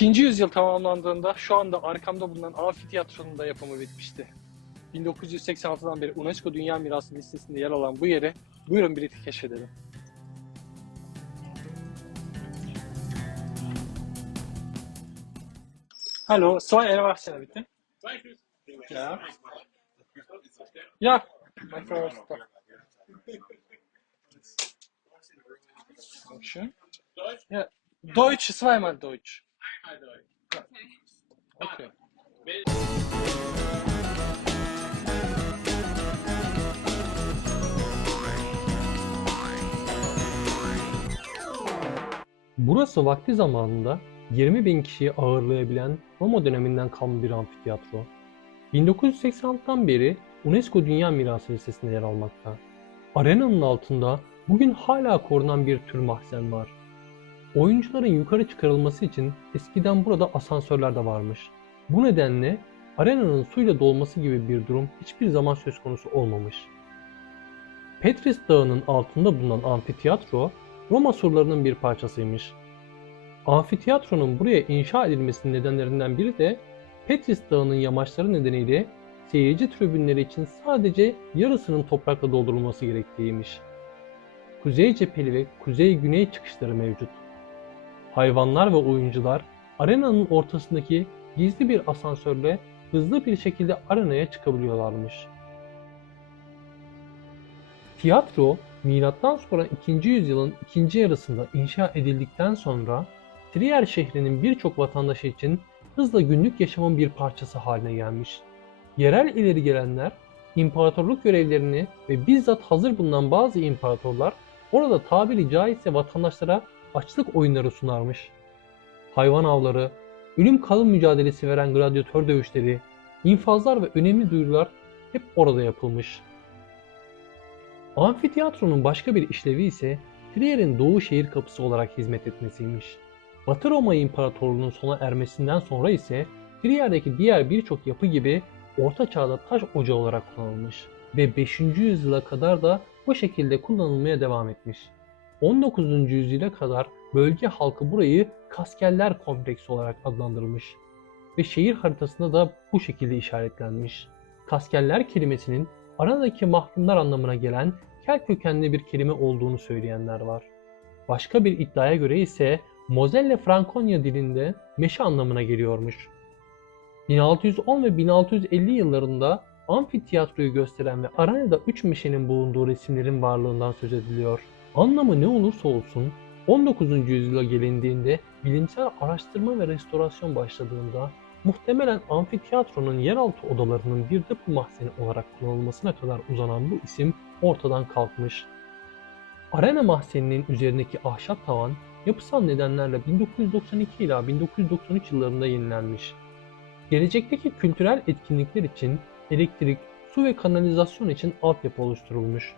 İkinci yüzyıl tamamlandığında şu anda arkamda bulunan amfiteyatronun da yapımı bitmişti. 1986'dan beri UNESCO Dünya Mirası listesinde yer alan bu yeri buyurun birlikte keşfedelim. Hallo, zwei Erwachsene bitte. Ja. Ja, mein first. Dankeschön. Ja, Deutsch, zweimal Deutsch. Okay. Burası vakti zamanında 20 bin kişiyi ağırlayabilen Roma döneminden kalma bir amfiteyatro. 1986'dan beri UNESCO Dünya Mirası listesinde yer almakta. Arenanın altında bugün hala korunan bir tür mahzen var. Oyuncuların yukarı çıkarılması için eskiden burada asansörler de varmış. Bu nedenle arenanın suyla dolması gibi bir durum hiçbir zaman söz konusu olmamış. Petris Dağı'nın altında bulunan amfiteyatro Roma surlarının bir parçasıymış. Amfiteyatronun buraya inşa edilmesinin nedenlerinden biri de Petris Dağı'nın yamaçları nedeniyle seyirci tribünleri için sadece yarısının toprakla doldurulması gerektiğiymiş. Kuzey cepheli ve kuzey-güney çıkışları mevcut. Hayvanlar ve oyuncular arenanın ortasındaki gizli bir asansörle hızlı bir şekilde arenaya çıkabiliyorlarmış. Tiyatro, milattan sonra 2. yüzyılın ikinci yarısında inşa edildikten sonra Trier şehrinin birçok vatandaşı için hızla günlük yaşamın bir parçası haline gelmiş. Yerel ileri gelenler imparatorluk görevlerini ve bizzat hazır bulunan bazı imparatorlar orada tabiri caizse vatandaşlara açlık oyunları sunarmış. Hayvan avları, ölüm kalım mücadelesi veren gladyatör dövüşleri, infazlar ve önemli duyurular hep orada yapılmış. Amfiteyatronun başka bir işlevi ise Trier'in doğu şehir kapısı olarak hizmet etmesiymiş. Batı Roma İmparatorluğu'nun sona ermesinden sonra ise Trier'deki diğer birçok yapı gibi Orta Çağ'da taş ocağı olarak kullanılmış ve 5. yüzyıla kadar da bu şekilde kullanılmaya devam etmiş. 19. yüzyıla kadar bölge halkı burayı Kaskeller Kompleksi olarak adlandırmış ve şehir haritasında da bu şekilde işaretlenmiş. Kaskeller kelimesinin aradaki mahkumlar anlamına gelen Kel kökenli bir kelime olduğunu söyleyenler var. Başka bir iddiaya göre ise Moselle Frankonya dilinde meşe anlamına geliyormuş. 1610 ve 1650 yıllarında amfiteyatroyu gösteren ve arenada 3 meşenin bulunduğu resimlerin varlığından söz ediliyor. Anlamı ne olursa olsun 19. yüzyıla gelindiğinde bilimsel araştırma ve restorasyon başladığında muhtemelen amfiteyatronun yeraltı odalarının bir depo mahzeni olarak kullanılmasına kadar uzanan bu isim ortadan kalkmış. Arena mahzeninin üzerindeki ahşap tavan yapısal nedenlerle 1992 ila 1993 yıllarında yenilenmiş. Gelecekteki kültürel etkinlikler için elektrik, su ve kanalizasyon için altyapı oluşturulmuş.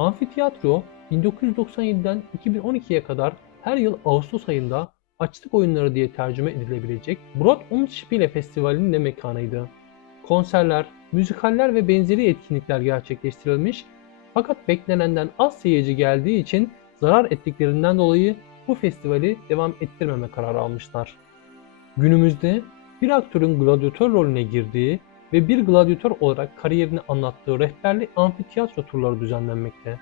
Amfiteyatro 1997'den 2012'ye kadar her yıl Ağustos ayında Açlık Oyunları diye tercüme edilebilecek Brot und Spiele Festivali'nin de mekanıydı. Konserler, müzikaller ve benzeri etkinlikler gerçekleştirilmiş fakat beklenenden az seyirci geldiği için zarar ettiklerinden dolayı bu festivali devam ettirmeme kararı almışlar. Günümüzde bir aktörün gladyatör rolüne girdiği ve bir gladyatör olarak kariyerini anlattığı rehberli amfiteyatro turları düzenlenmekte.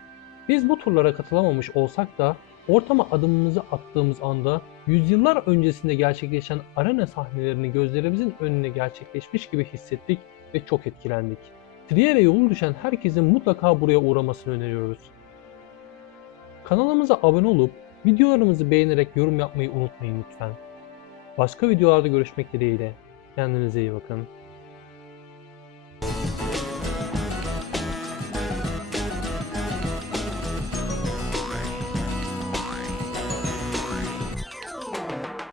Biz bu turlara katılamamış olsak da ortama adımımızı attığımız anda yüzyıllar öncesinde gerçekleşen arena sahnelerini gözlerimizin önüne gerçekleşmiş gibi hissettik ve çok etkilendik. Trier'e yolu düşen herkesin mutlaka buraya uğramasını öneriyoruz. Kanalımıza abone olup videolarımızı beğenerek yorum yapmayı unutmayın lütfen. Başka videolarda görüşmek dileğiyle. Kendinize iyi bakın.